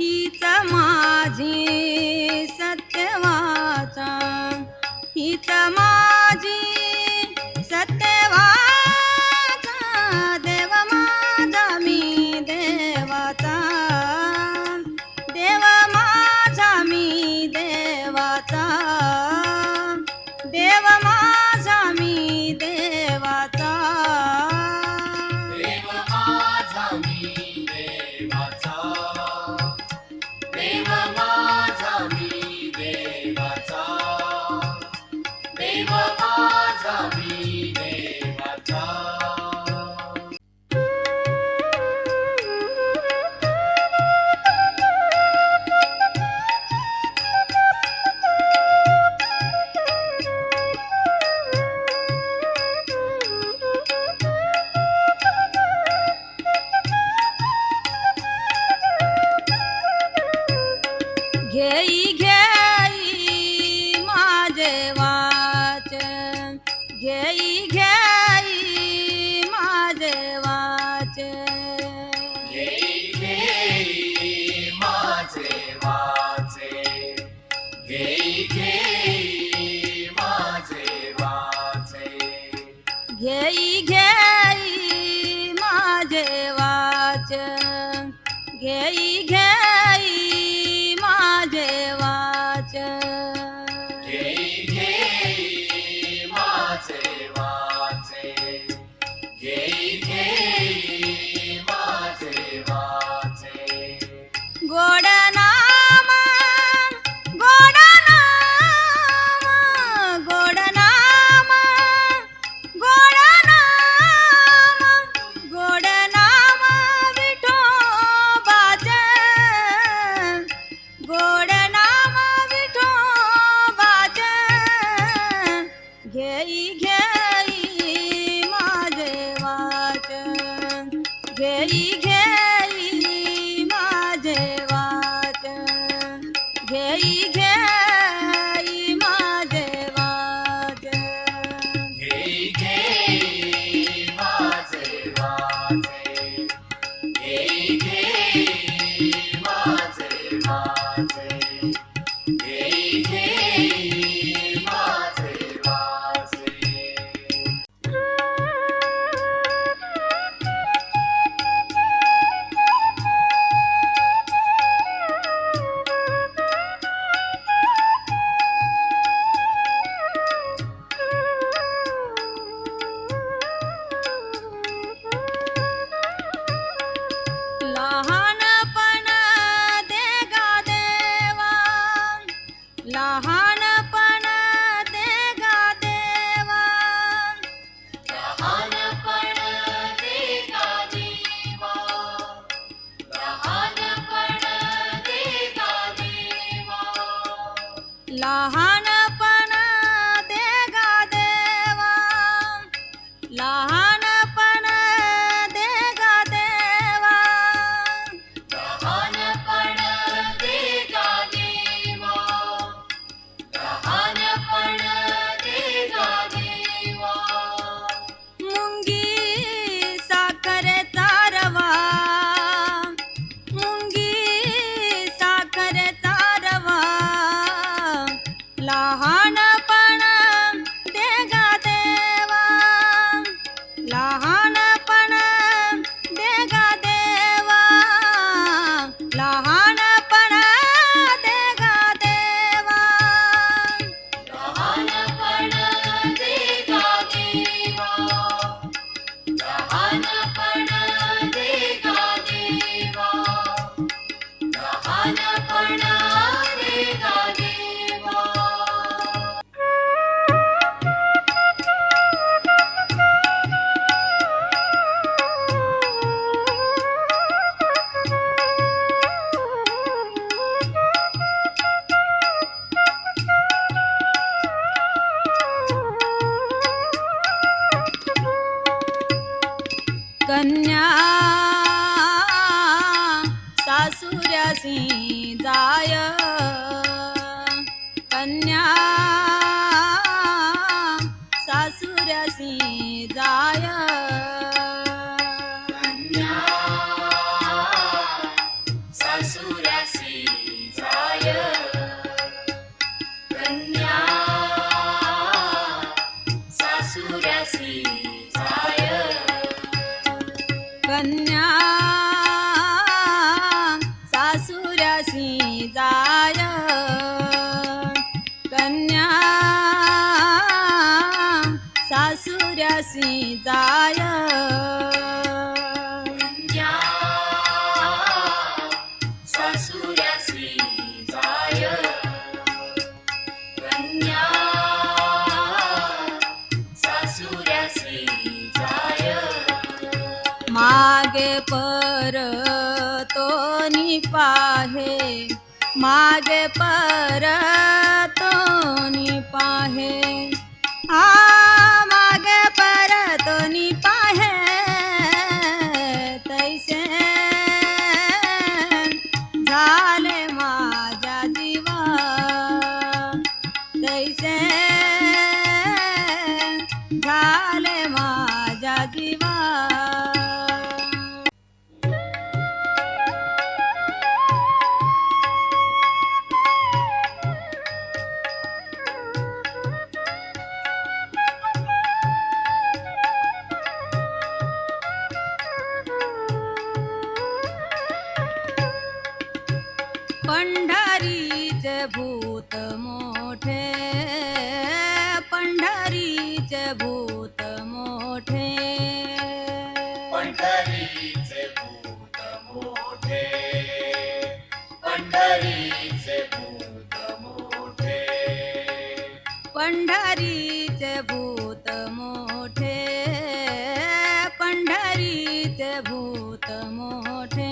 हीच माझी सत्यवाचा, हीच माझी सत्यवाचा, देव माझा मी देवाचा, देव माझा मी देवाचा, देव माझा मी देवाचा, देव माझा मी देवाचा, देव माझा मी देवाचा, देव माझा मी देवाचा. घेई घेई माझे वाचन, घेई घेई माझे वाचन, घेई घेई माझे वाचे, घेई घेई माझे वाचे, घेई घेई माझे वाचन, घेई घेई माझे वाचन, घेई घेई माझे वाचे, घेई घेई माझे वाचे. गोड नाम, गोड नाम, गोड नाम, गोड नाम, गोड नाम विठोबाचे, गोड नाम विठोबाचे, घेई घेई माझे वाचन, घेई घेई माझे वाचन, घेई घेई माझे वाचन, घेई घेई माझे वाचे, घेई घेई माझे वाचे, घेई घेई माझे वाचे. लहानपण देगा देवा, लहानपण देगा देवा, लहानपण देगा देवा, लहानपण देगा देवा, लहानपण देगा देवा, लहानपण देगा देवा, लहानपण देगा देवा, लहानपण देगा देवा. मुंगी साखरेचा रवा, मुंगी साखरेचा रवा, लहानपण देगा देवा, लहानपण देगा देवा, लहानपण देगा देवा, लहानपण देगा देवा, लहानपण देगा देवा, लहानपण देगा देवा. कन्या सासुऱ्यासी जाय, कन्या सासुऱ्यासी जाय, कन्या सासुरासी जाय कन्या सासुरासी जाय कन्या सासुरासी जाय कन्या सासुरासी जाय कन्या सासुरासी जाय कन्या सासुरासी जाय मागे परतोनी पाहे मागे परतोनी पाहे मागे परतोनी पाहे तैसे झाले माझ्या जीवा तैसे झाले माझ्या जीवा पंढरीचे भूत मोठे पंढरीचे भूत मोठे पंढरीचे भूत मोठे पंढरीचे भूत मोठे पंढरीचे भूत मोठे पंढरीचे भूत मोठे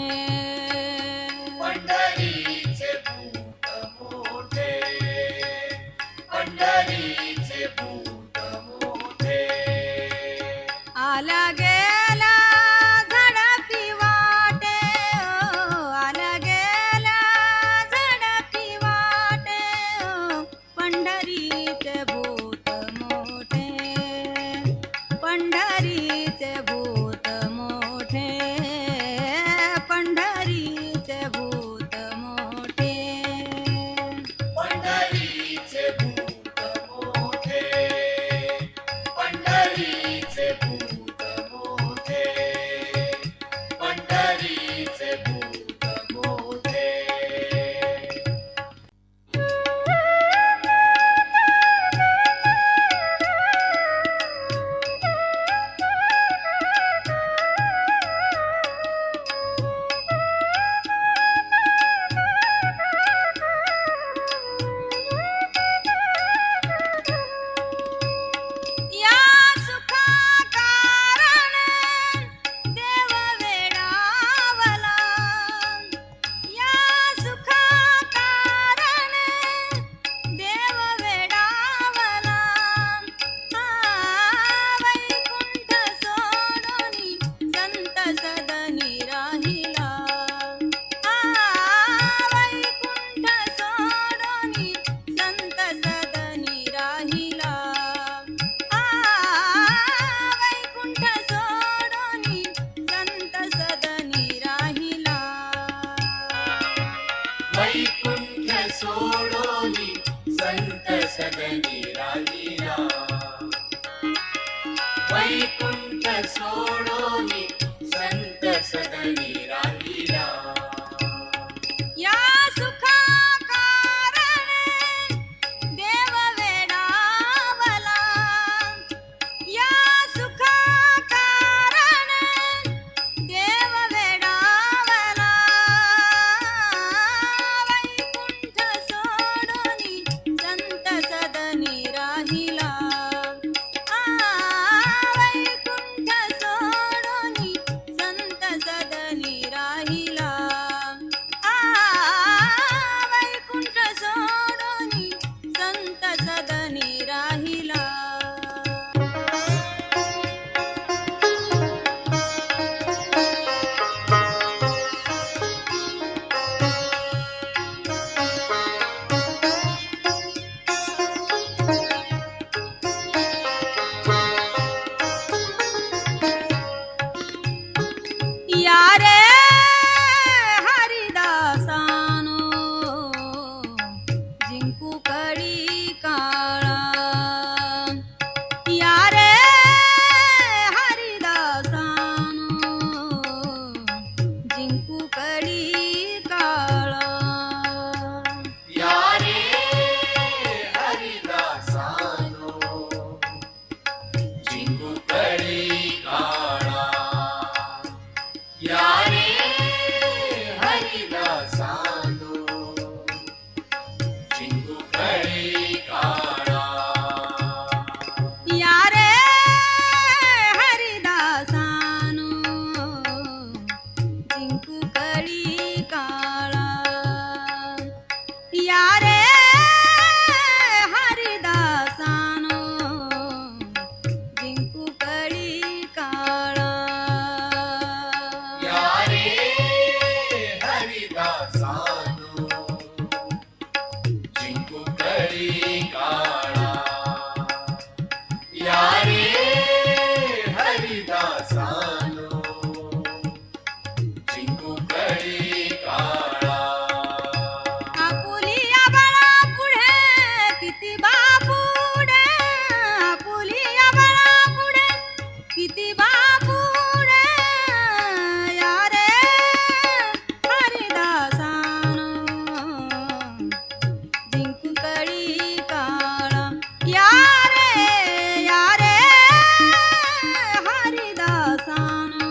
पंढरीचे भूत मोठे पंढरीचे भूत मोठे आला गेला झडपी वाटे आला गेला झडपी वाटे पंढरीचे भूत मोठे पंढरीचे भूत मोठे पंढरीचे भूत मोठे पंढरीचे भूत मोठे पंढरीचे भूत मोठे पंढरीचे भूत मोठे या सुखा कारण देव वेडावला या सुखा कारण देव वेडावला वैकुंठ सोडोनी संत सदनी राहिला वैकुंठ सोडोनी संत सदनी राहिला वैकुंठ सोडोनी संत सदनी राहिला वैकुंठ सोडोनी संत सदनी राहिला वैकुंठ सोडोनी संत सदनी राहिला या सुखा कारण देव वेडावला या सुखा कारण देव वेडावला वैकुंठ सोडोनी संत सदनी राहिला वैकुंठ सोडोनी संत सदनी हरिदासानो चिंगू कळी काळा या रे हरिदासानो जिंकू कळी काळा या रे हरिदासानो जिंकू कळी काळा या रे हरिदासानो चिंगू कळी काळा या रे हरिदासानो चिंगू कळी काळा आपुलिया बाळा पुढे किती बापुडे आपुलिया बाळा पुढे किती बापुडे या रे हरिदासानो जिंकू कळी काळा या रे हरिदासानो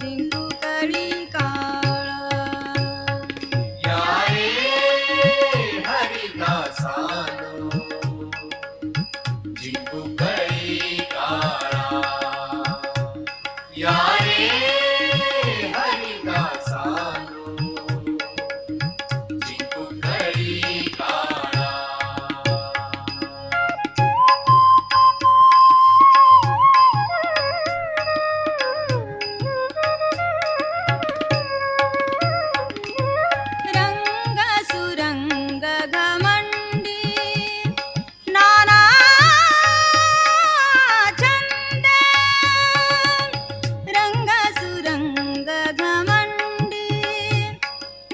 जिंकू कळी काळा या रे हरिदासानो जिंकू कळी काळा या रे हरिदासानो जिंकू कळी काळा रंग सुरंग घमंडी नाना छंद रंग सुरंग घमंडी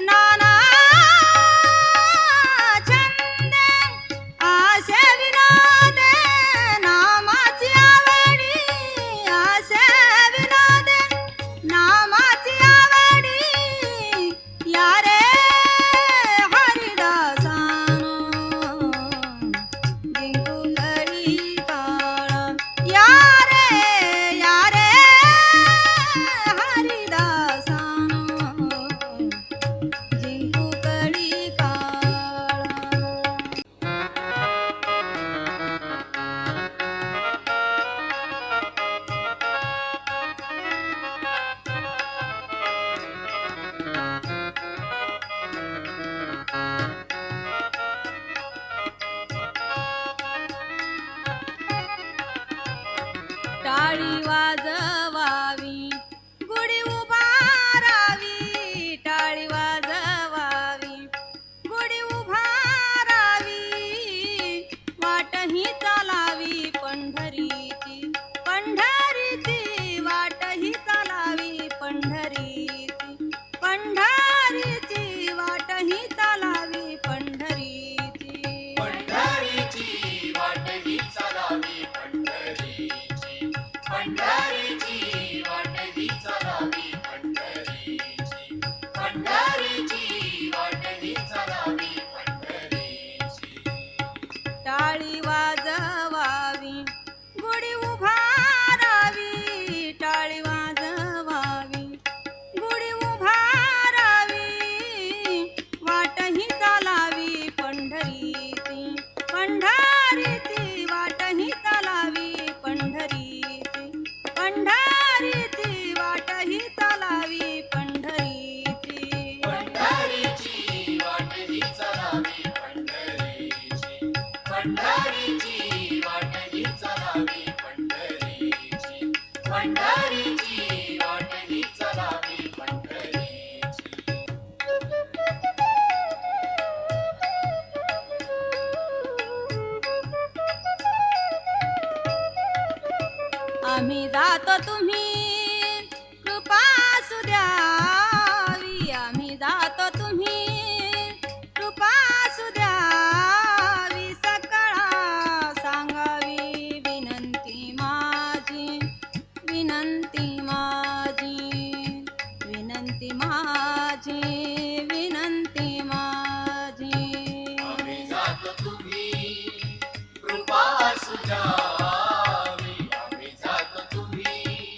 नाना छंद आशे विनोद नामाची आवडी आशे विनोद नामाची आवडी या रे हरिदासानो जिंकू कळी काळा या रे हरिदासानो जिंकू कळी काळा टाळी वाजवावी गुढी उभारावी टाळी वाजवावी गुढी उभारावी वाटही चालावी पंढरीची पंढरीची वाटही चालावी पंढरीची पंढरीची वाटही चालावी पंढरीची पंढरीची वाटही चालावी पंढरीची पंढरीची वाटही चालावी पंढरीची पंढरीची वाटही चालावी पंढरीची टाळी वाजवावी गुढी उभारावी टाळी वाजवावी गुढी उभारावी वाटही चालावी पंढरीची पंढरीची वाटही चालावी पंढरीची पंढरीची वाटही चालावी पंढरीची पंढरीची वाटही चालावी पंढरीची पंढरीची वाटही चालावी पंढरीची पंढरीची वाटही चालावी पंढरीची आम्ही जातो तुम्ही कृपा असू द्यावी आम्ही जातो तुम्ही कृपा असू द्यावी सकळा सांगावी विनंती माझी विनंती माझी विनंती माझी विनंती माझी आम्ही जातो तुम्ही कृपा सुजावी आम्ही जातो तुम्ही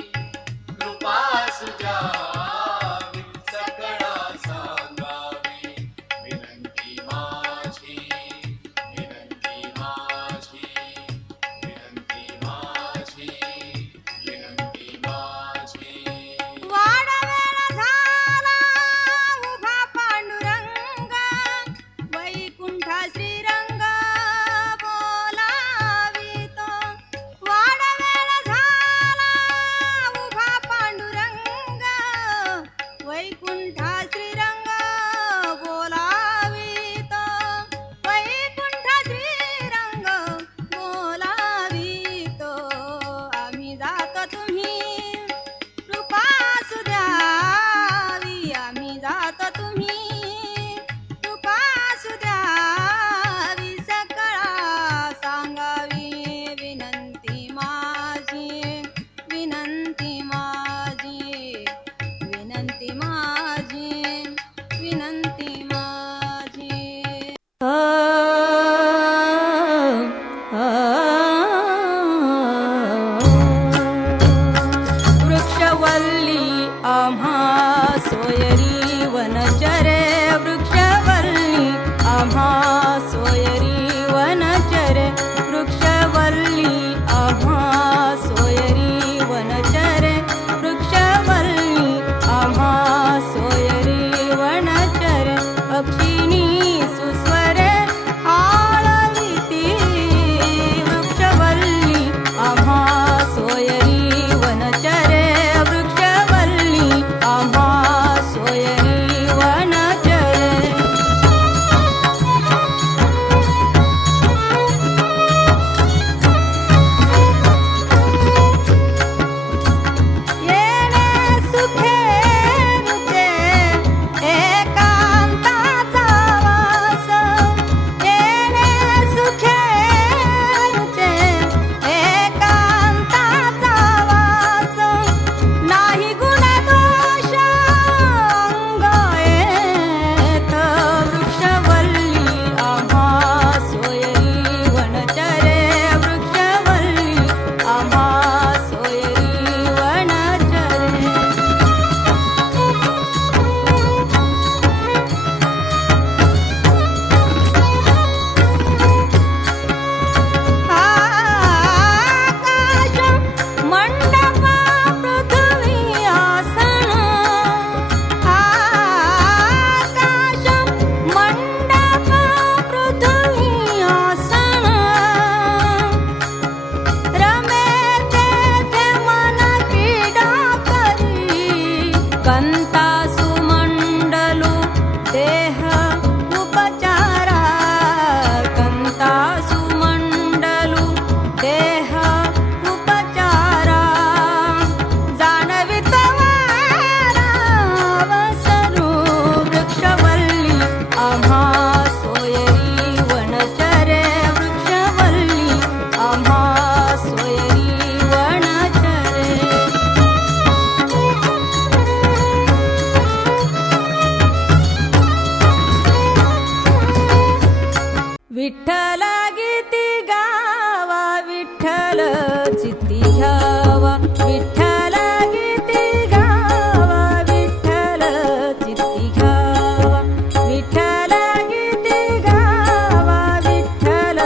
विठ्ठल गीती गावा विठ्ठल चित्ती घ्यावा विठ्ठल गीती गावा विठ्ठल चित्ती घ्यावा विठ्ठल गीती गावा विठ्ठल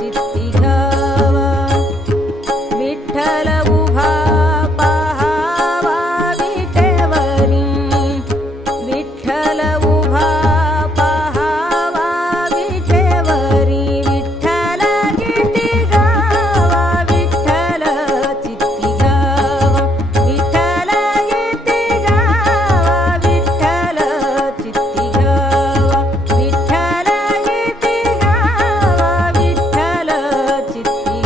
चित्ती घ्यावा विठ्ठल उभा पहावा विटेवरी विठ्ठल उभा पहावा विटेवरी विठ्ठल गीती गावा विठ्ठल चित्ती घ्यावा विठ्ठल गीती गावा विठ्ठल चित्ती घ्यावा विठ्ठल गीती गावा विठ्ठल चित्ती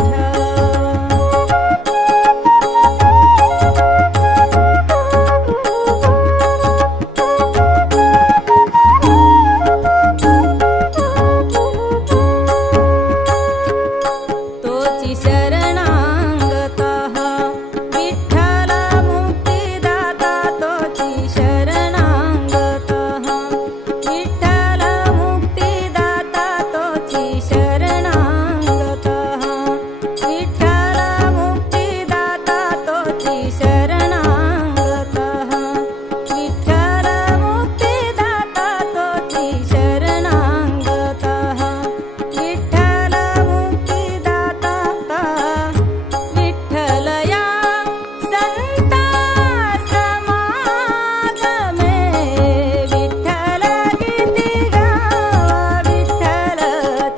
तोची शरणांगतः विठ्ठल मुक्तिदाता तोची शरणांगतः विठ्ठल मुक्तिदाता तोची शरणांगतः विठ्ठल मुक्तिदाता तोची शरणांगतः विठ्ठल मुक्तिदाता तोची शरणांगतः विठ्ठल मुक्तिदाता विठ्ठल या संता समागमे विठ्ठल गीती गावा विठ्ठल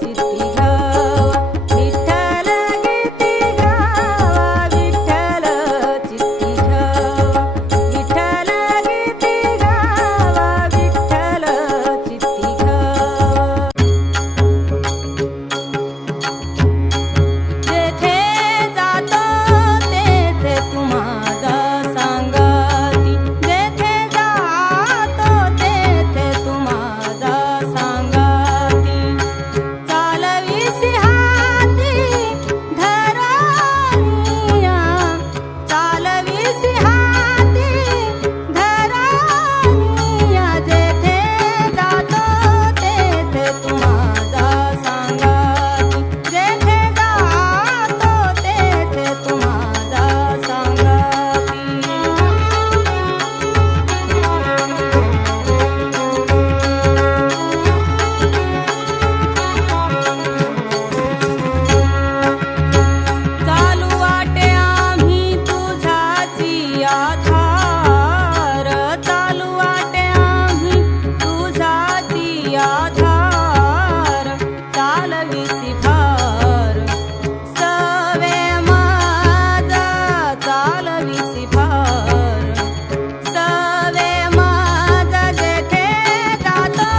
चित्ती घ्यावा विठ्ठल गीती गावा विठ्ठल चित्ती घ्यावा विठ्ठल गीती गावा विठ्ठल चित्ती घ्यावा जेथे जातो तेथे तुम्हाला सांगाती जेथे जातो तेथे तुम्हाला सांगाती चालवीसी हाती धरानिया चालवीसी हाती धरानिया जेथे जातो तेथे तुम्हाला सांगाती जेथे जातो तेथे तुम्हाला सांगाती चालू वाटे आम्ही तुझाची आधार चालू वाटे आम्ही तुझाची आधार चालविसी भार सवे माझा चालविसी भार सवे माझा जेथे जातो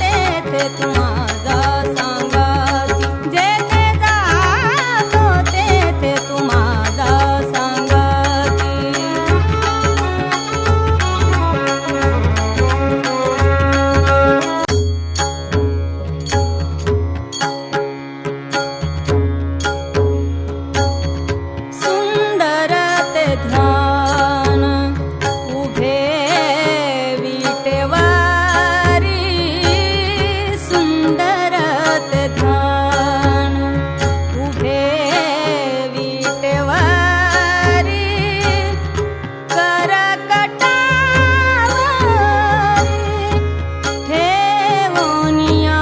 तेथे तुम्हाला सांगाती जेथे जातो तेथे तुम्हाला सांगाती सुंदर ते ध्यान उभे विटेवारी सुंदर ते ध्यान उभे विटेवारी करकटावरी ठेवोनिया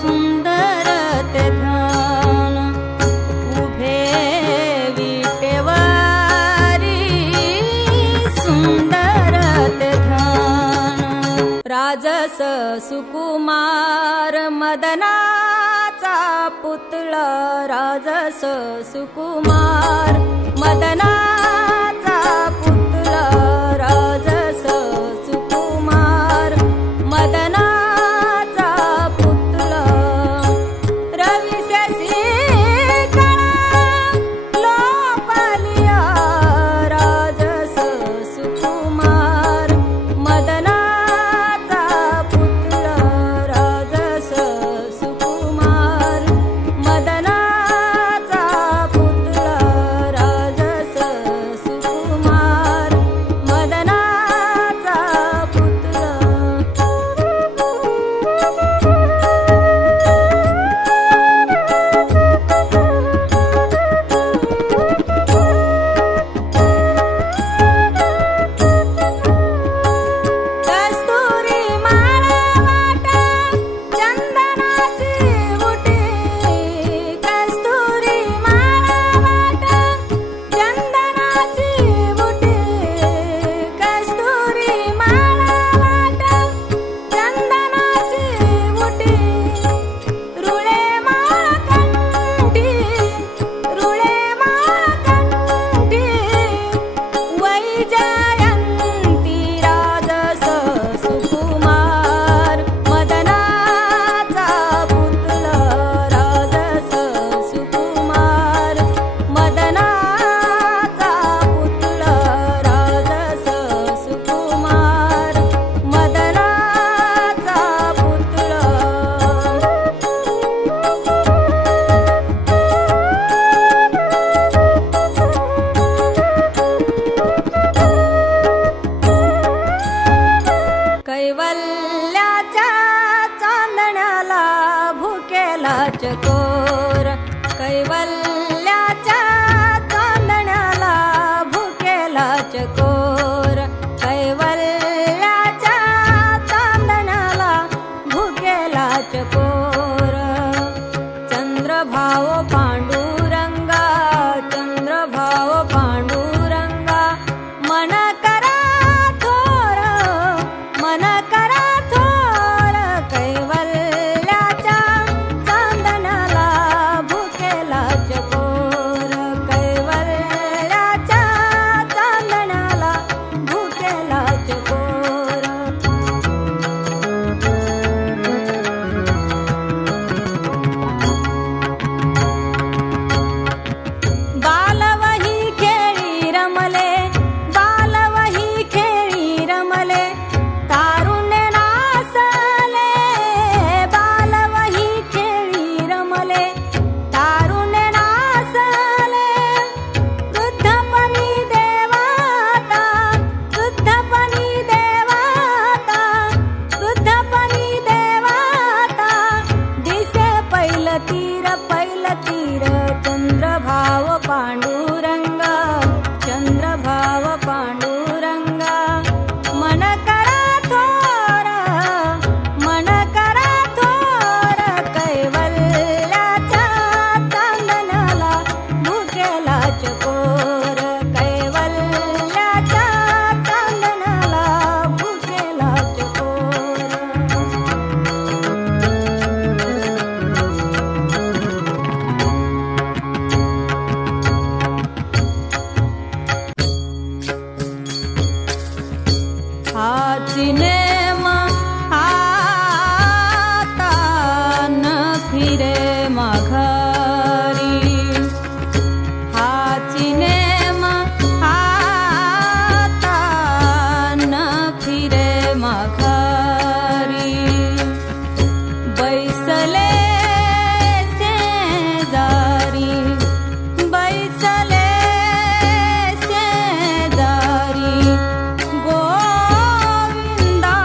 सुंदर ते ध्यान उभे विटेवारी सुंदर ते ध्यान राजस सुकुमार मदनाचा पुतळा राजस सुकुमार मदनाचा पुतळा राजस सुकुमार मदनाचा पुतळा रविशशी कळा लोपलिया राजस सुकुमार मदनाचा पुतळा राजस सुकुमार मदनाचा पुतळा राजस सुकुमार मदना कैवल्याच्या चांदण्याला भुकेला चकोर, कैवल्याच्या चांदण्याला भुकेला चकोर, कैवल्याच्या चांदण्याला भुकेला चकोर. चंद्रभाव पांडुरंगा, चंद्रभाव पांडुरंगा, मन करा थोर, मन करा थोर, कैवल्याच्या चांदण्याला भुकेला चकोर, कैवल्याच्या चांदण्याला भुकेला चकोर. बालवही खेळी रमले, बालवही खेळी रमले, तारुण्य नासले, बालवही खेळी रमले, तारुण्य नासले. वृद्धपणी देवाता, वृद्धपणी देवाता, वृद्धपणी देवाता, दिसे पैल तीर, पैल तीर, चंद्रभाव पांडुरंगा, चंद्रभाव पांडुरंगा, मन करा थोर, मन करा थोर, कैवल्याच्या चांदण्याला भुकेला चकोर, कैवल्याच्या चांदण्याला भुकेला चकोर. हाची नेम आता न फिरे माघारी, हाची नेम आता न फिरे माघारी. बैसले शेजारी, बैसले शेजारी, गोविंदा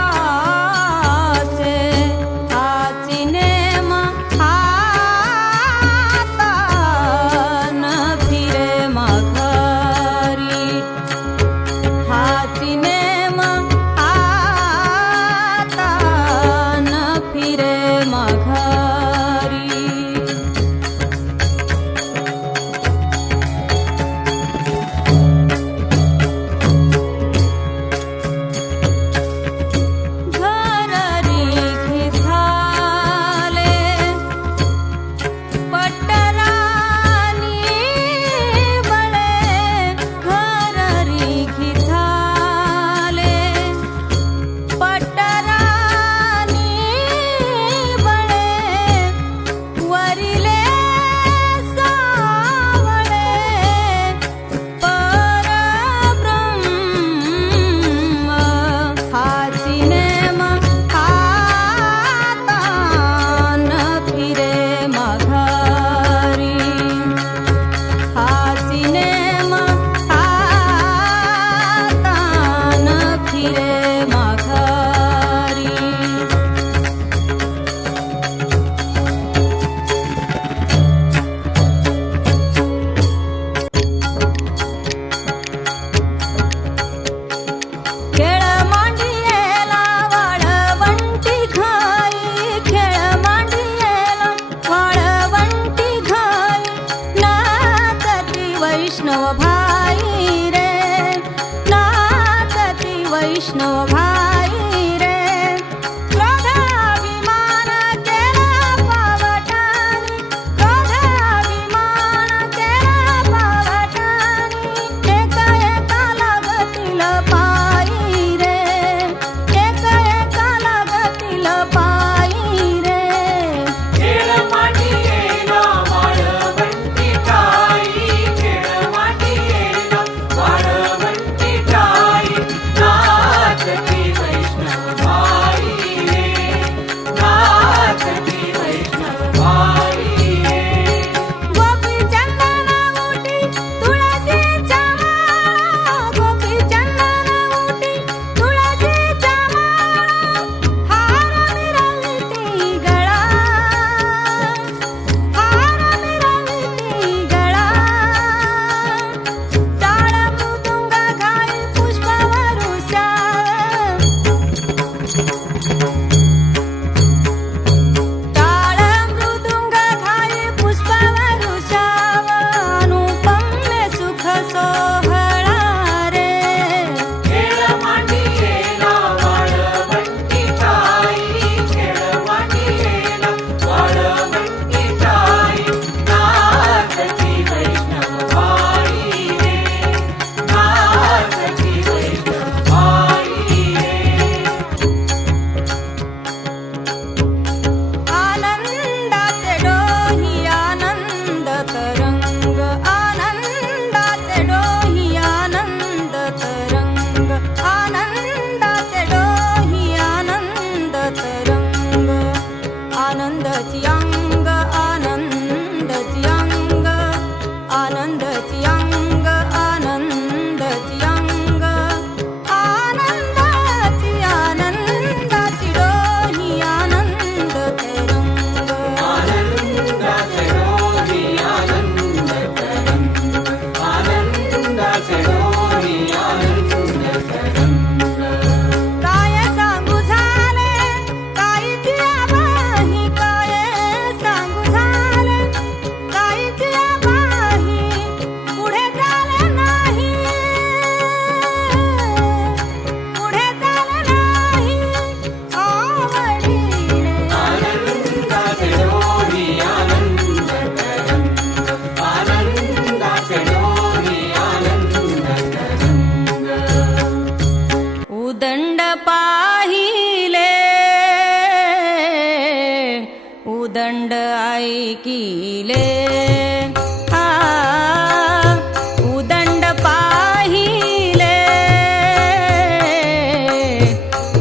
ऐकिले उदंड पाहिले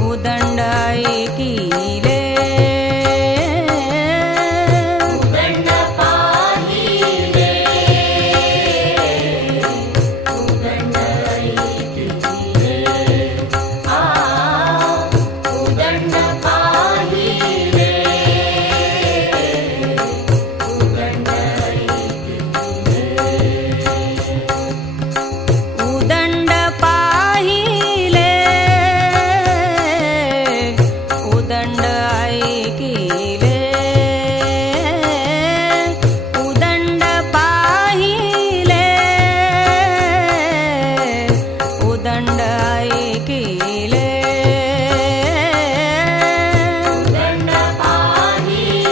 उदंड ऐकिले उदंड पाहिले उदंड ऐकिले उदंड पाहिले उदंड उदंड पाहिले उदंड ऐकिले उदंड पाहिले उदंड ऐकिले उदंड पाहिले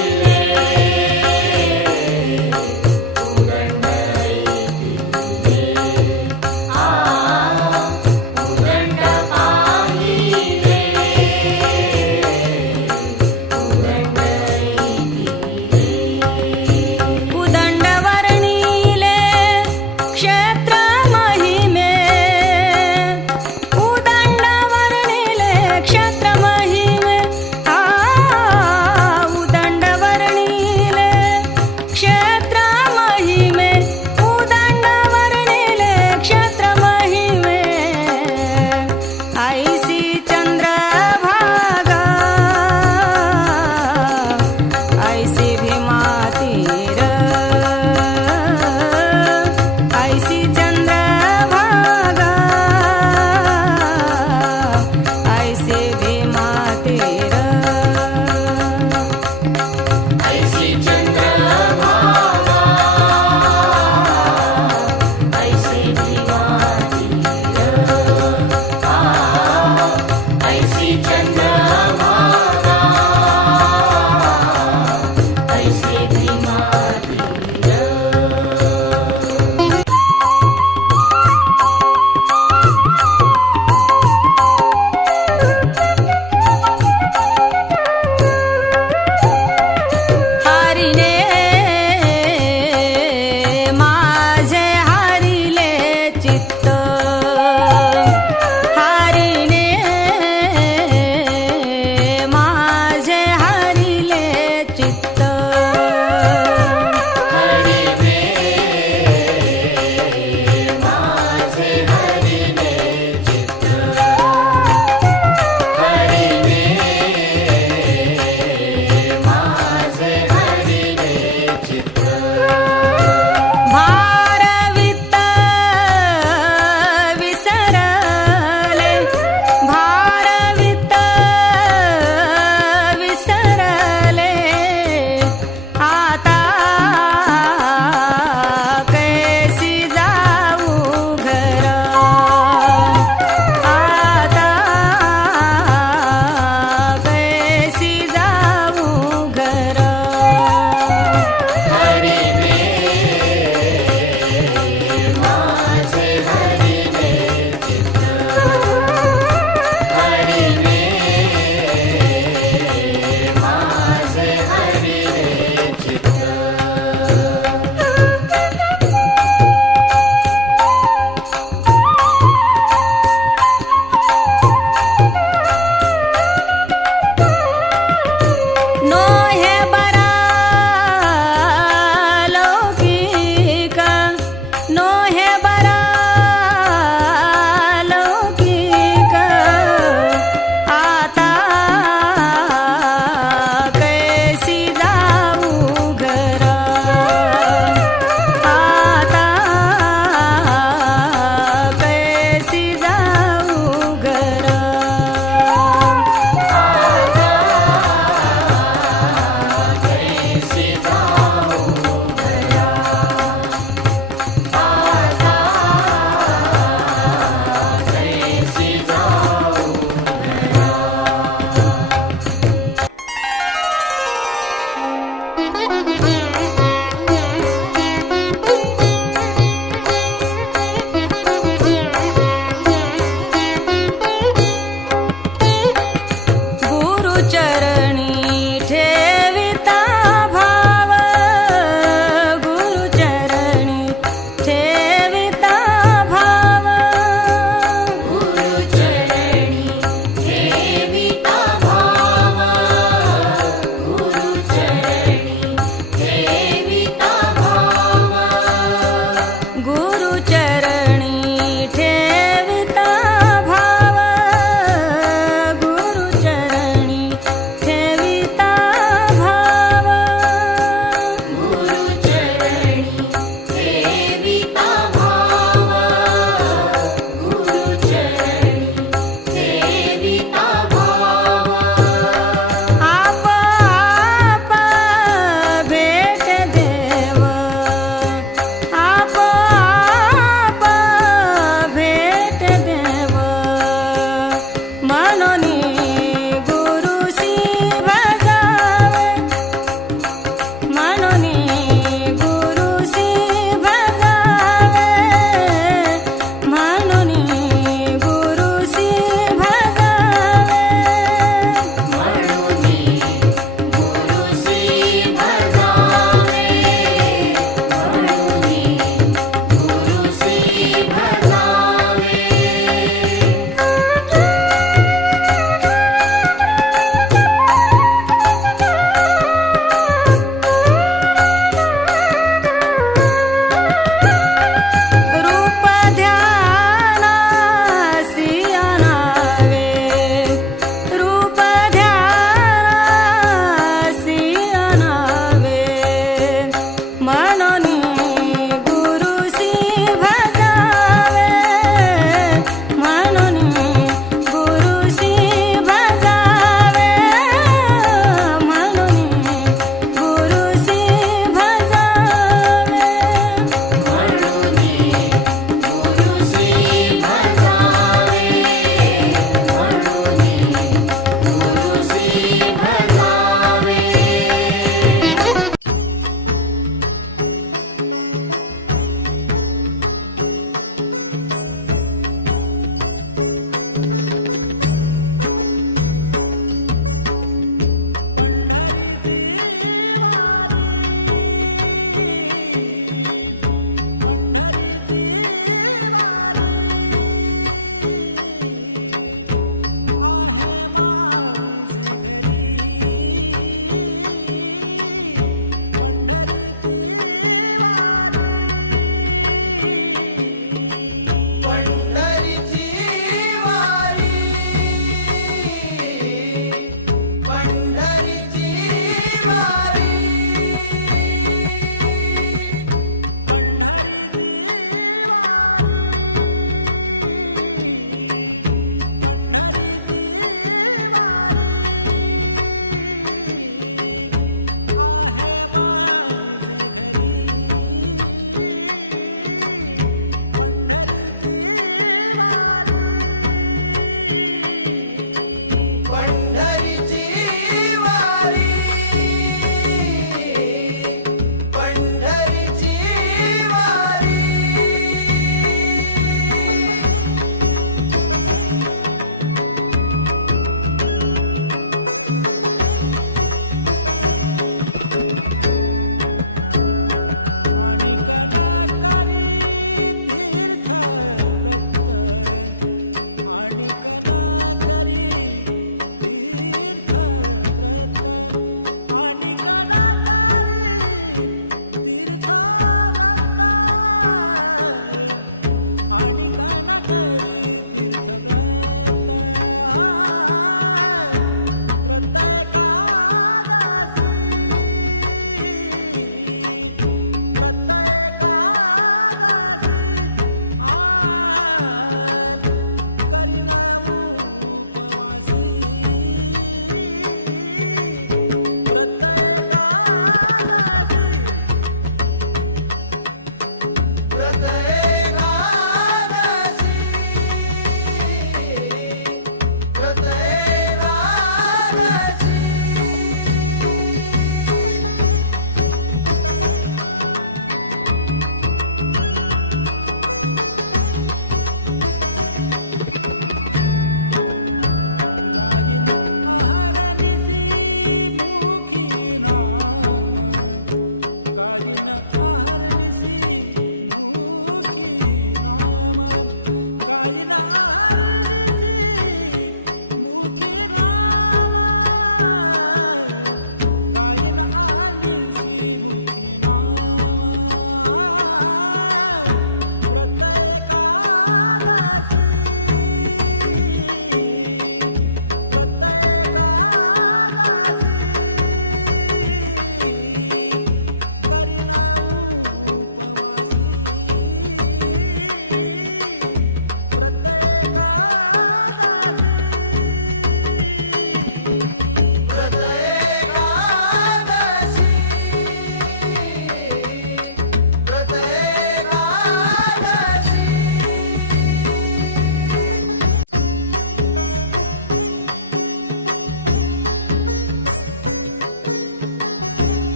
उदंड ऐकिले उदंड पाहिले उदंड ऐकिले उदंड वर्णिले क्षेत्र महिमे उदंड वर्णिले क्षेत्र महिमे उदंड वर्णिले क्षेत्र महिमे उदंड वर्णिले क्षेत्र महिमे ऐसी चंद्रभागा ऐसी भीमातीर ऐसी चंद्रभागा ऐसी भीमातीर ऐसी चंद्रभागा ऐसी भीमातीर ऐसी चंद्रभागा ऐसी भीमातीर हरिने माझे हरिले चित्त हरिने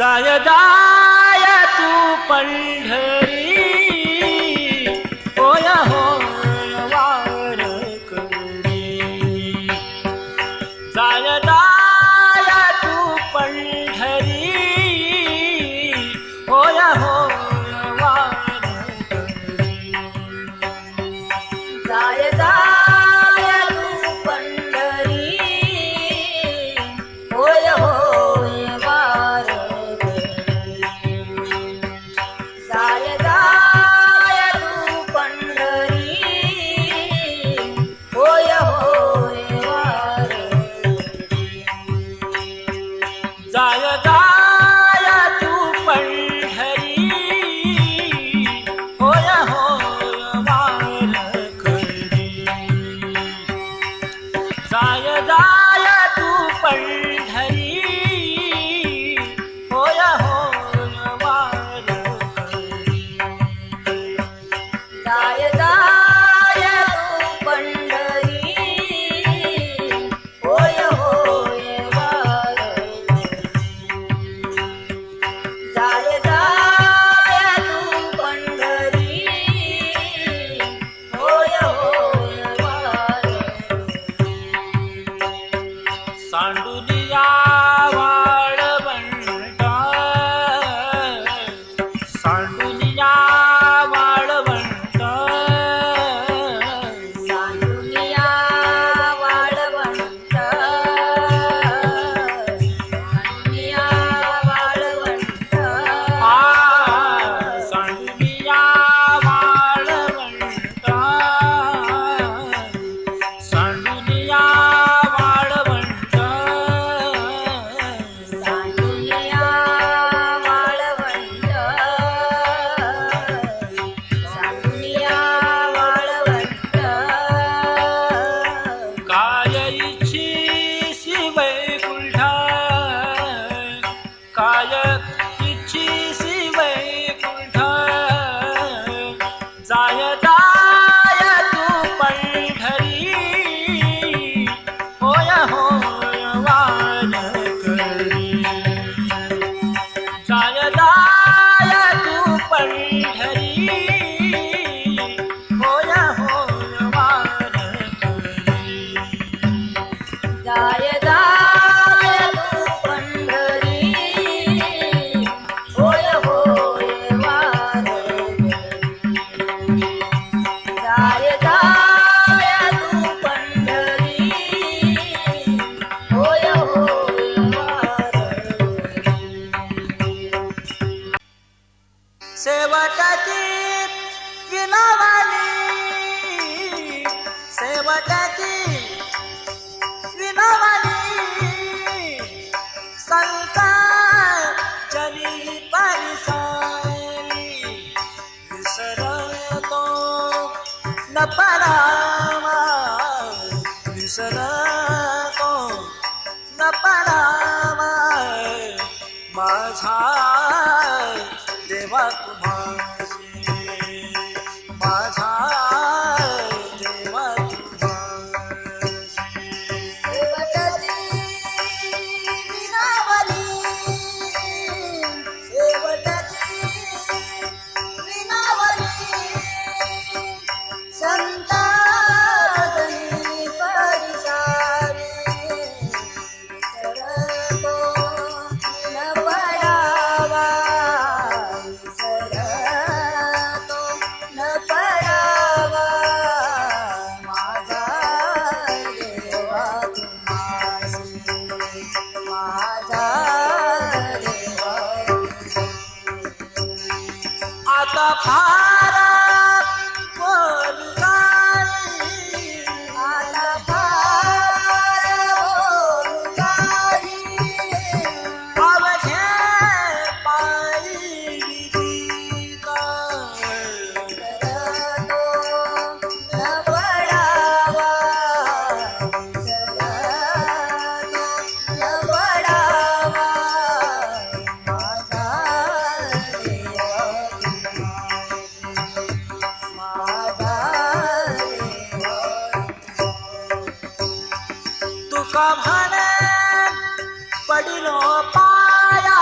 जाय जाय तू पंढरी होय होय वारकरी जाय जाय तू पंढरी होय होय वारकरी जाय जाय तू पंढरी होय होय वारकरी जाय जाय तू पंढरी होय होय वारकरी जाय जाय तू पंढरी होय होय वारकरी जाय जाय तू पंढरी होय होय वारकरी जाय जाय तू पंढरी होय होय वारकरी जाय जाय तू पंढरी होय होय वारकरी सांडुलिया वाळवंटा सांडुलिया वाळवंटा सांडुनिया वाळवंट सांडुनिया वाळवंट आ सांडुलिया वाळवंटा सांडुलिया वाळवंटा सांडुनिया वाळवंट सांडुनिया वाळवंट काय इच्छिसी वैकुंठा काय इच्छिसी वैकुंठा जाय जाय तू पंढरी होय होय वारकरी जाय जाय तू पंढरी होय होय वारकरी जाय जाय तू पंढरी होय होय वारकरी जाय जाय तू पंढरी होय होय वारकरी सेवकाची विनवानी सेवकाची विनवानी संसार जनी परिसारी विसरतो न परामा विसरतो न परामा माझा देवा तुम्हासी माझा देवा तुम्हासी सेवकाची विनावली सेवकाची विनावली संता जनी परिसारी विसरतो न पडावा विसरतो न पडावा माझा देवा तुम्हासी माझा देवा आता फार बोलगाई आता फार बोलगाई अवघे पायी विधिका विसरतो न पडावा विसरतो न पडावा माझा देवा माझा देवा तुका म्हणे पडिलो पाया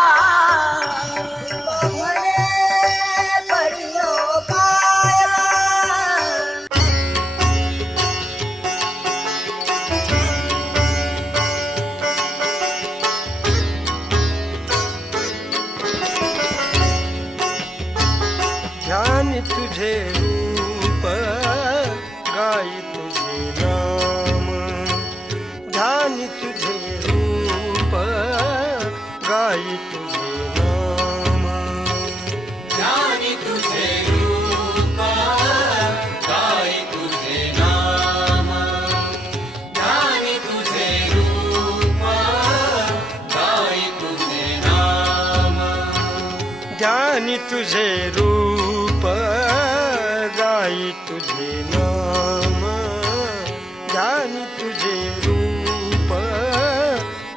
ध्यानी तुझे रूप गाई तुझे नाम, ध्यानी तुझे रूप गाई तुझे नाम, ध्यानी तुझे रूप गाई तुझे नाम, ध्यानी तुझे रूप गाई तुझे नाम, ध्यानी तुझे रूप गाई तुझे नाम, ध्यानी तुझे रूप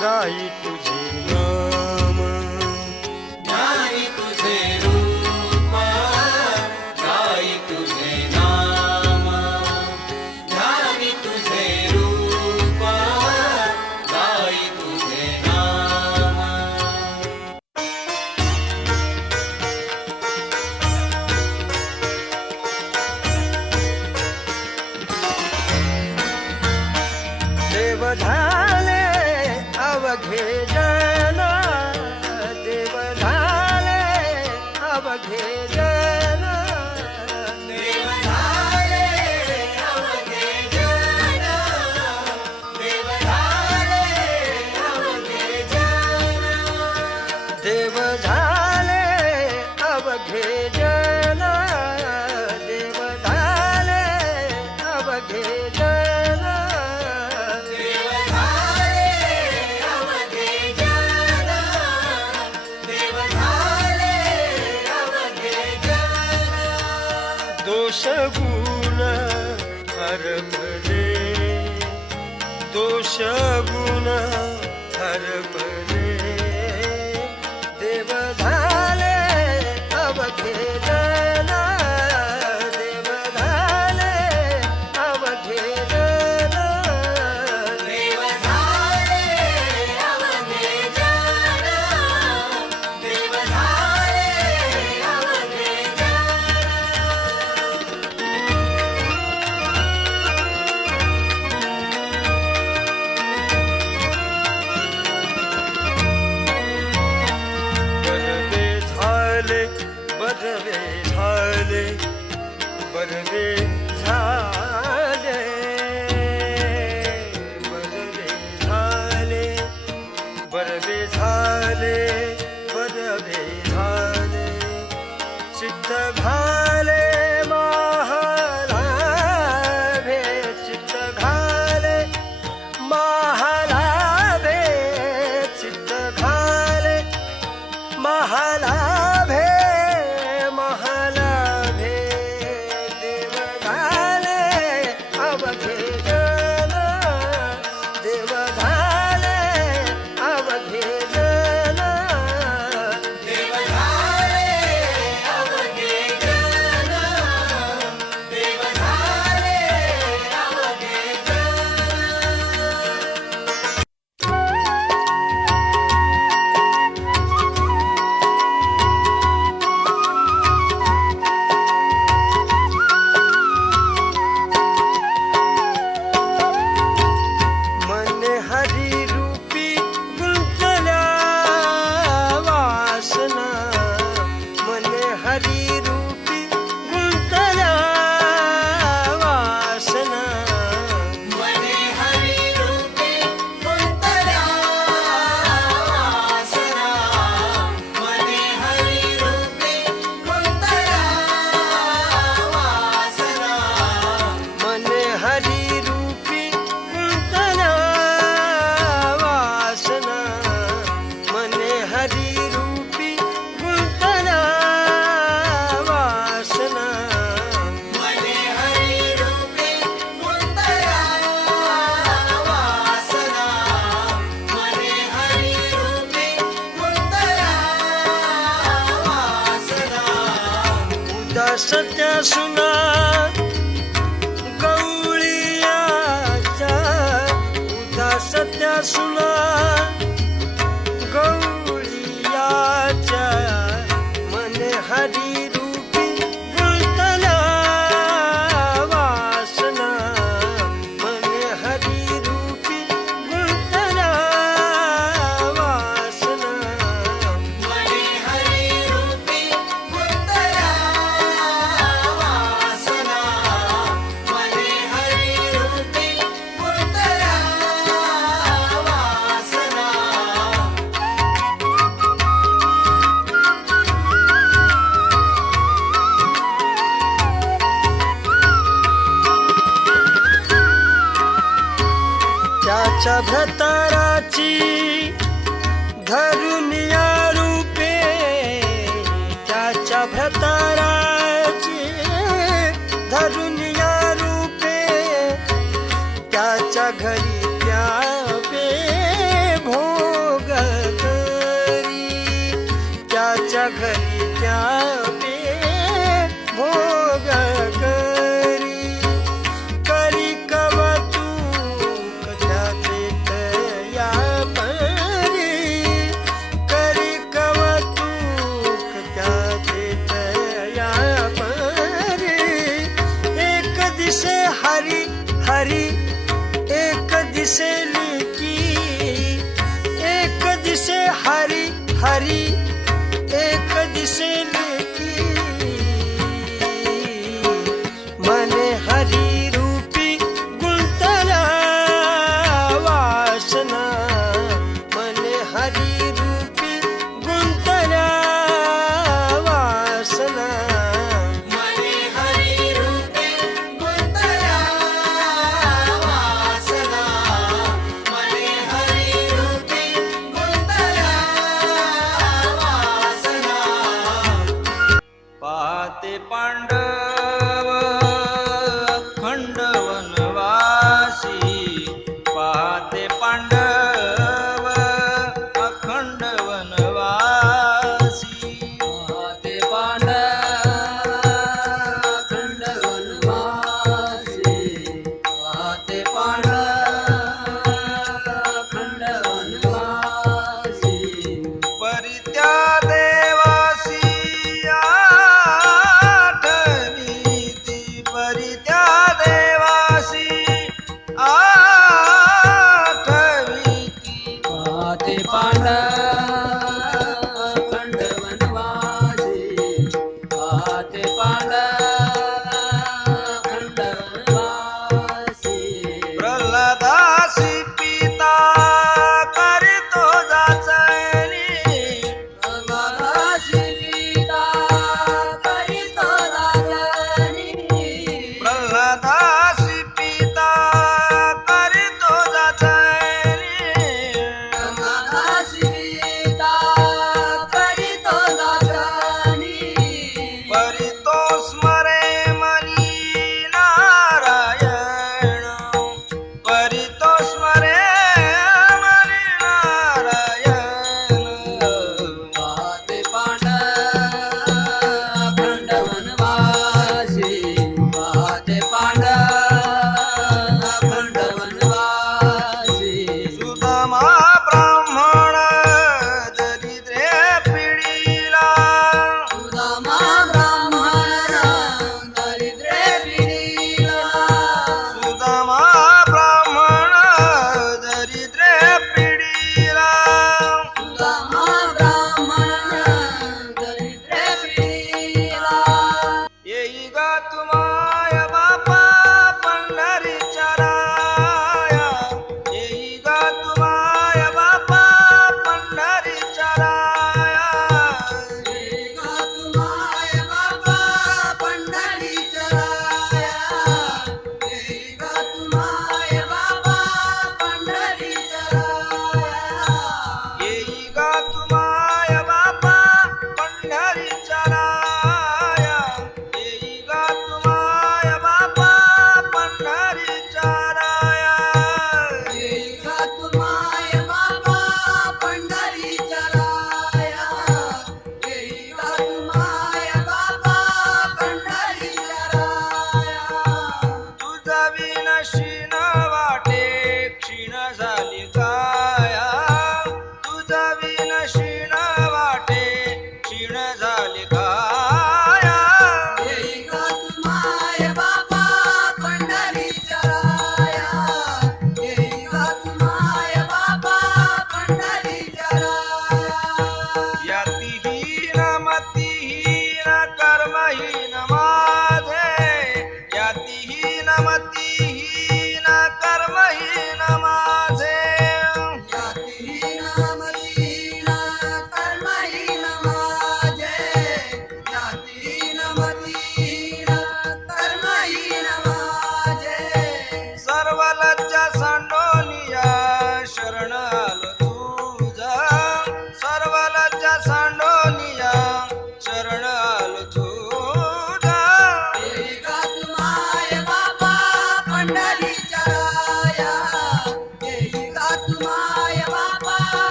गाई तुझे नाम, ध्यानी तुझे रूप गाई तुझे नाम, ध्यानी तुझे रूप गाई तुझे नाम. देव झाले अवघे जन, देव झाले अवघे जन, देव झाले अवघे जन, देव झाले अवघे जन, देव झाले अवघे जन, देव झाले अवघे जन, देव झाले अवघे जन, देव झाले अवघे जन. दोष गुण हरपले, दोष गुण हरपले, देव झाले अवघे जन, देव झाले अवघे जन, देव झाले अवघे जन, देव झाले अवघे जन. बरवे झाले, बरवे झाले, बरवे झाले, बरवे झाले, बरवे झाले, बरवे झाले, चित्त घाले महालाभे, चित्त घाले महालाभे, चित्त घाले महालाभे, महालाभे, देव झाले अवघे जन, देव झाले अवघे जन, देव झाले अवघे जन, देव झाले अवघे जन. मन हरी रूपी गुंतल्या वासना, मन हरी रूपी गुंतल्या वासना, मने हरी रूपी गुंतल्या वासना, मने हरी रूपी गुंतल्या वासना, मन हरी रूपी गुंतल्या वासना, मन हरी रूपी गुंतल्या वासना, मने हरी रूपी गुंतल्या वासना, मने हरी रूपी गुंतल्या वासना. उदास त्या सुना गवळीयाच्या, उदास त्या सुना गवळीयाच्या, मन हरी रूपी गुंतल्या वासना, मन हरी रूपी गुंतल्या वासना, मने हरी रूपी गुंतल्या घरी त्या भोग करी करी कवतूक त्याचे तया परी करी कवतूक त्याचे तया परी एक दिसे हरी हरी एक दिसे लिकी एक दिसे हरी हरी एक दिसे लिकी मने हरी रूपी गुंतला वासना मने हरी रूपी गुंतला वासना मने हरी रूपे गुंतला वासना मने हरी रूपे गुंतला वासना पाहते पांडव अखंड वनवासी पाहते पांडव अखंड वनवासी पाहते पांडव अखंड वनवासी पाहते पांडव अखंड वनवासी परित्या देवासी आठवीती परित्या देवासी आठवीती पाहते पांडव अखंड वनवासी पाहते पांडव अखंड वनवासी प्रल्हादासी पिता करितो जाचणी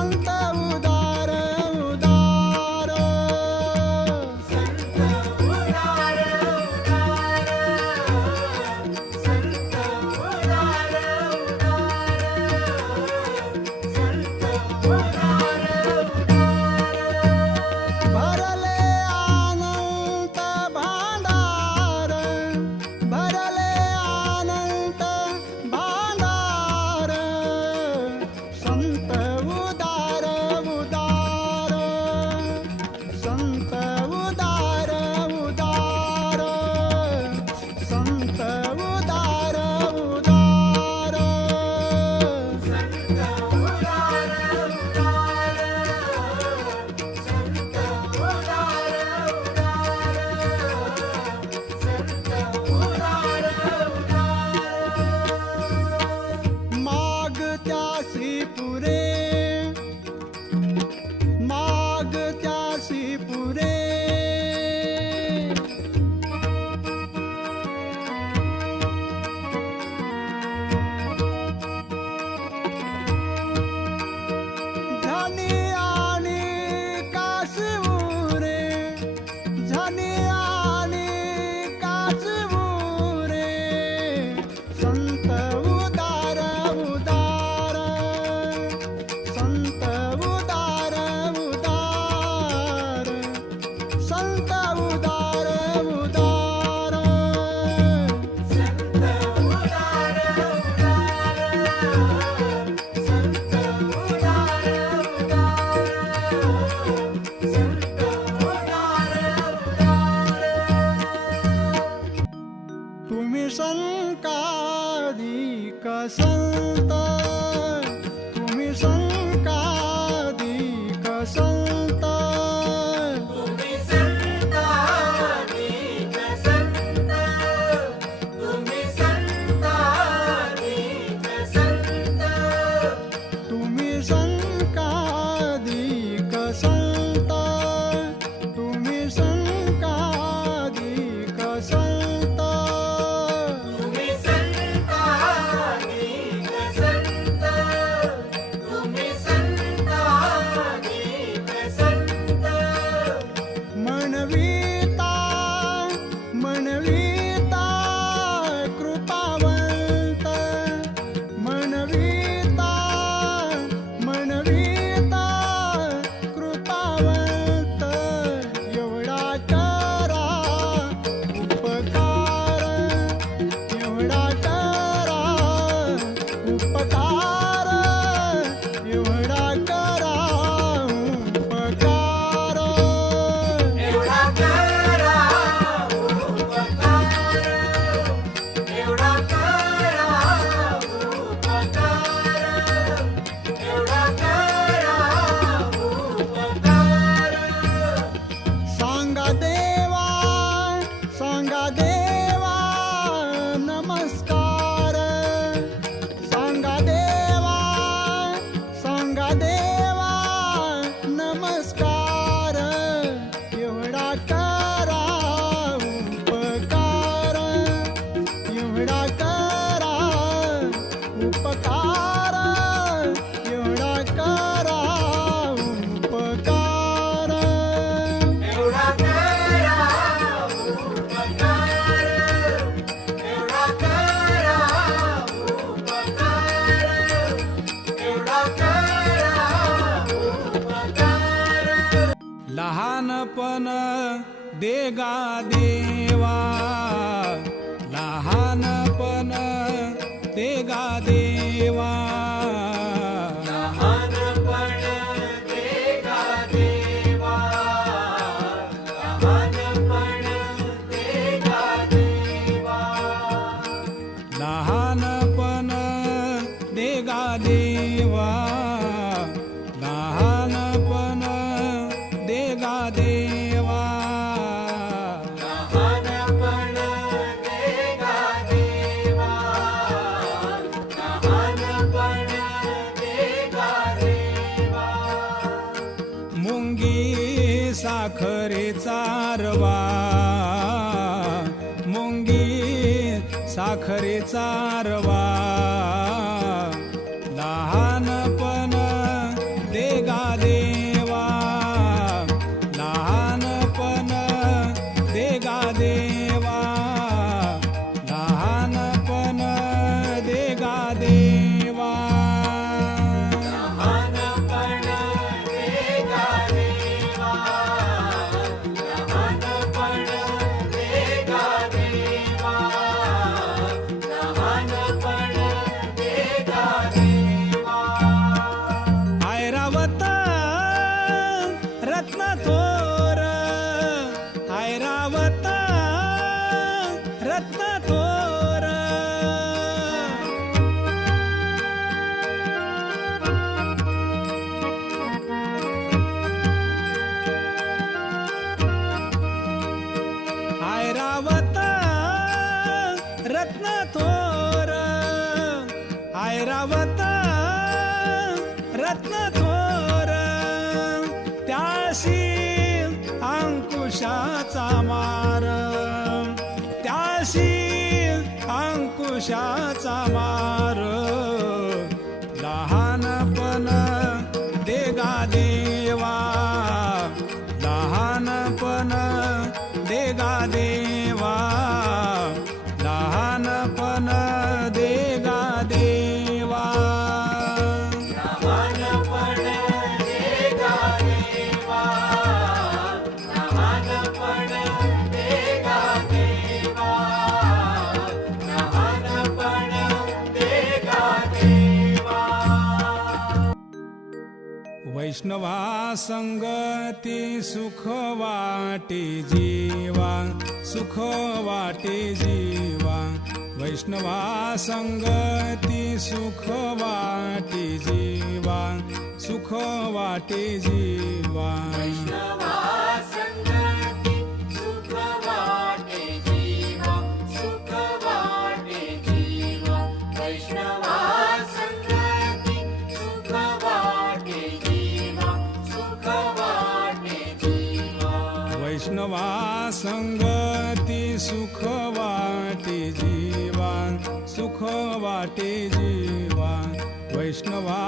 संत उदार उदार संत उदार उदार संत उदार उदार संत उदार भरले अनंत भांडार भरले अनंत भांडार संत उदार उदार संत उदार उदार संत उदार उदार संत उदार मागत्यासी पुरे मागत्यासी पुरे धनी आणि कासवुरे धनी आणि कासवुरे संत उदार उदार संत उदार उदार संत उदार उदार संत उदार संत उदार संत उदार तुम्ही संकादिक संत तुम्ही संकादिक संत तुम्ही संतानिक संत तुम्ही संतानिक संत तुम्ही संकादिक संत तुम्ही संकादिक संत तुम्ही संतानिक संत तुम्ही संतानिक संत मनविता मनविता कृपावंत मनविता मनविता कृपावंत एवढा करा उपकार एवढा करा उपकार एवढा करा उपकार एवढा करा उपकार एवढा करा उपकार एवढा करा उपकार सांगा देवा नमस्कार सांगा देवा नमस्कार एवढा करा उपकार एवढा करा उपकार एवढा करा उपकार एवढा करा उपकार एवढा करा उपकार एवढा करा उपकार लहानपण देगा देवा लहानपण देगा देवा लहानपण देगा देवा लहानपण देगा देवा लहानपण देगा देवा लहानपण देगा देवा लहानपण देगा देवा लहानपण देगा देवा मुंगी साखरेचा रवा मुंगी साखरेचा रवा लहानपण दे रत्न थोर ऐरावत रत्न थोर ऐरावत रत्न थोर ऐरावत रत्न थोर त्याशी अंकुशाचा मार त्याशी अंकुशाचा मार लहानपण देगा देवा लहानपण देगा देवा लहानपण देगा देवा लहानपण देगा देवा लहानपण देगा देवा लहानपण देगा देवा वैष्णवा संगती सुख वाटे जीवा सुख वाटे जीवा वैष्णवा संगती सुख वाटे जीवा सुख वाटे जीवा वैष्णवा संगती सुख वाटे जीवा सुख वाटे जीवा वैष्णवा संगती सुख वाटे जीवा सुख वाटे जीवा वैष्णवा संगती सुख वाटे जीवा सुख वाटे जीवा वैष्णवा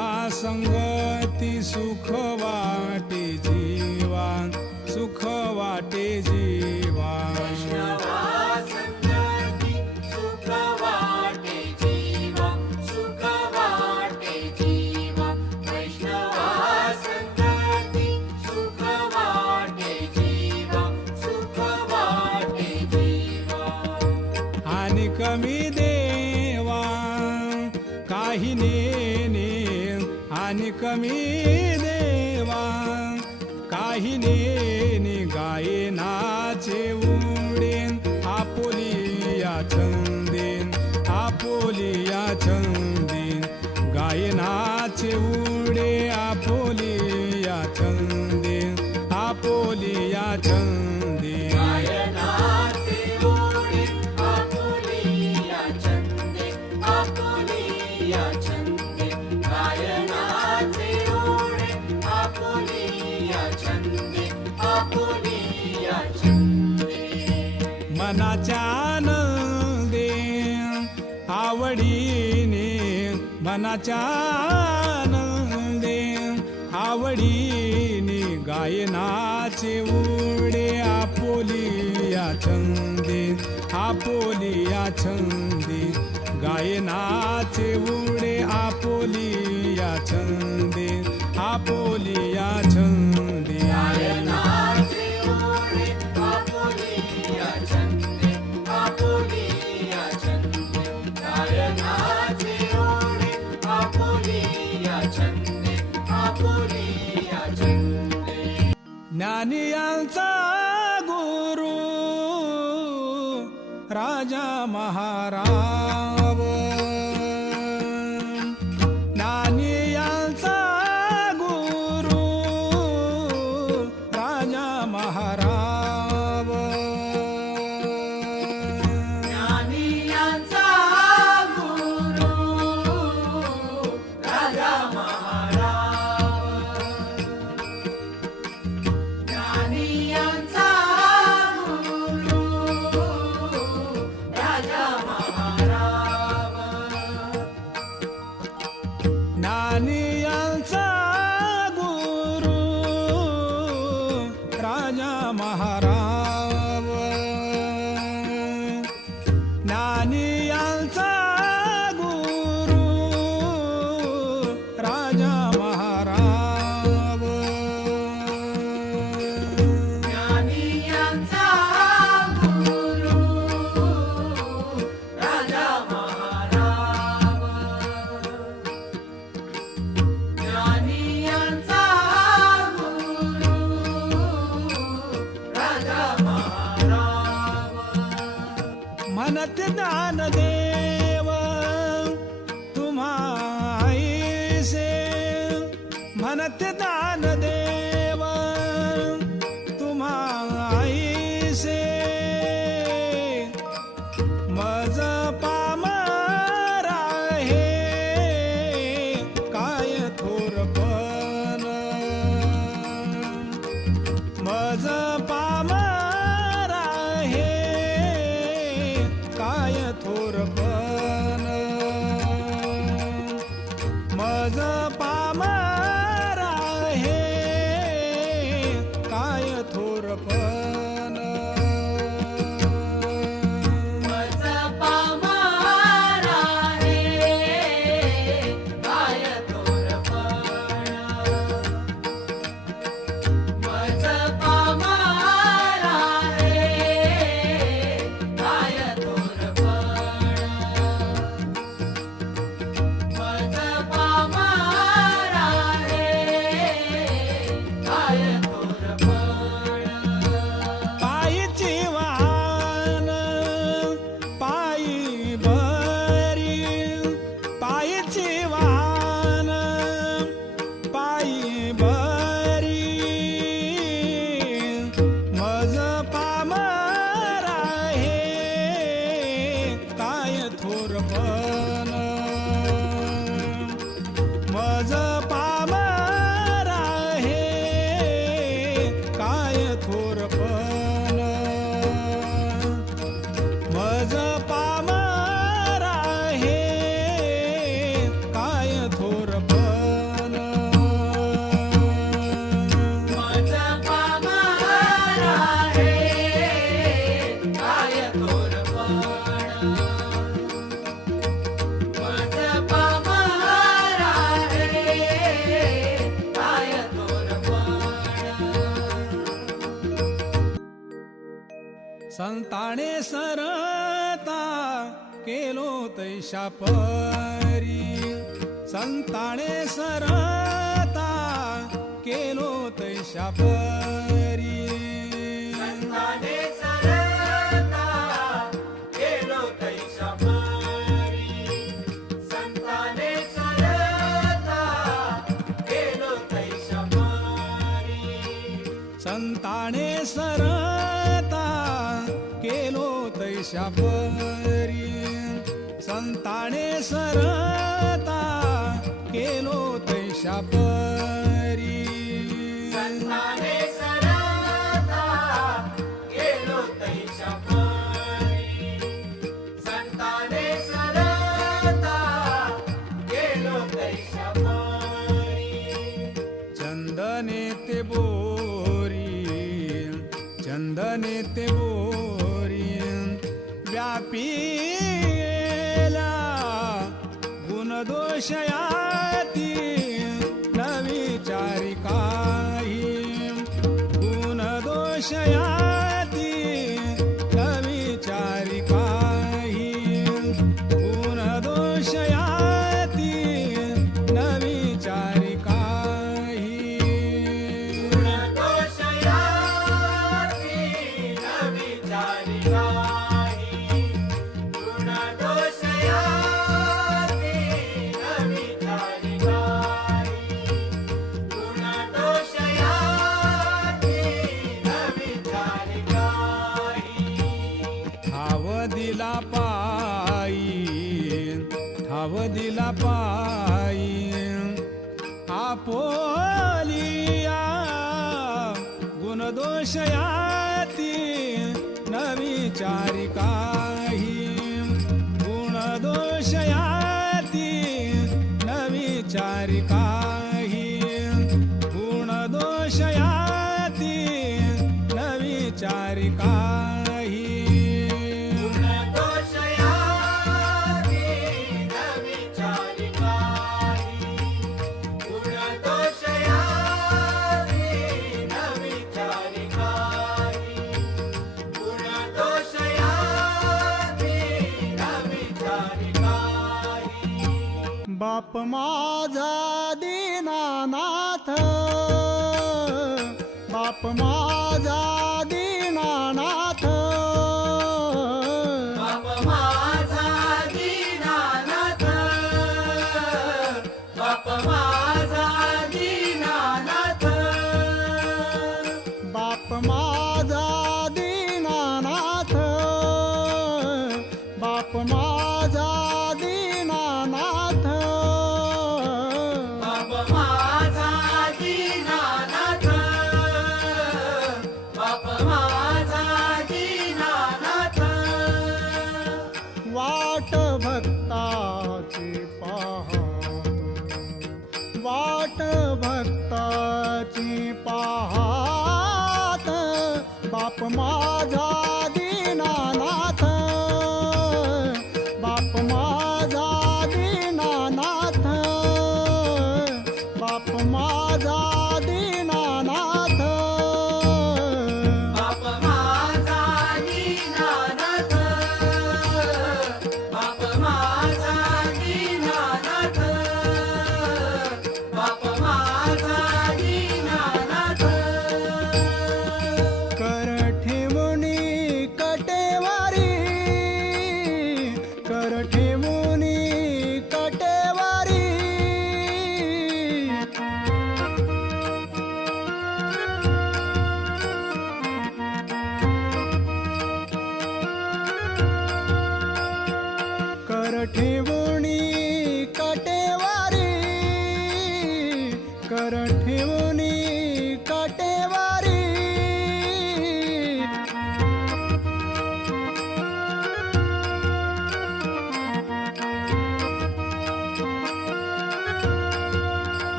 संगती सुख वाटे जीवा सुख वाटे जीवा वैष्णवा संगती सुख वाटे जीवा सुख वाटे जीवा वैष्णवा संगती सुख वाटे जीवा सुख वाटे जीवा आणि कमी देवा काही नेने आणि कमी देवा काही नेने गायनाचे उडेन आपोलिया छंदेन आपोलिया छंदेन गायनाचे उडे आपोलिया छंदेन आपोलिया छंदेन गायनाचे ओढे आपुलिया छंदे आपुलिया छंदे गायनाचे ओढे आपुलिया छंदे आपुलिया छंदे मनाच्या आनंदे आवडीने मनाच्या आनंदे आवडीने गायनाचे उडे आपोलिया छंदे आपोलिया छंदे गायनाचे उडे आपोलिया छंदे आपोलिया छंदे गायनाचे ओढे आपुलिया छंदे आपुलिया छंदे गायनाचे ओढे आपुलिया छंदे आपुलिया छंदे ज्ञानियांचा गुरु राजा महाराव ज्ञानियांचा गुरु राजा महाराव ज्ञानियांचा गुरु राजा महाराज ज्ञानियांचा गुरु राजा महाराज म्हणते ज्ञानदेव तुम्हाईसे म्हणते ज्ञानदेव तुम्हाईसे मज पामरा हे काय थोरपण मज पामरा हे काय थोरपण मज पामरा हे काय थोरपण मज पामारा हे काय थोरपण मज पामारा हे काय थोरपण मज पामारा हे काय थोरपण पायीची वाहन पायी बरी पायीची वाहन पायी बरी मज पामरा हे काय थोरपण मज पामरा हे काय थोरपण मज पामरा हे काय थोरपण मज पामारा हे काय थोरपण मज पामारा हे काय थोरपण संताने सरता केलो तैशा परी संताने सरता केलो तैशा परी संताने सरता केलो तैशा परी संताने सरता केलो तैशा परी संताने सरता केलो तैशा परी संताने सरता केलो तैशा परी संताने सरता केलो तैशा परी संताने सरता केलो तैशा परी चंदने ते बोरी व्यापीला गुणदोषयाती न विचारी काही गुणदोषयाती न विचारी काही गुणदोषयाती न विचारी काही गुणदोषयाती न विचारी काही गुणदोषयाती न विचारी काही गुणदोषयाती न विचारी काही ठाव दिला पायी आपोलिया गुणदोषयाती न विचारी काही गुणदोषयाती न विचारी काही गुणदोषयाती न विचारी काही गुणदोषयाती न विचारी काही गुणदोषयाती न विचारी काही गुणदोषयाती न विचारी काही बाप माझा दीनानाथ बाप माझा दीनानाथ बाप माझा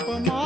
बाप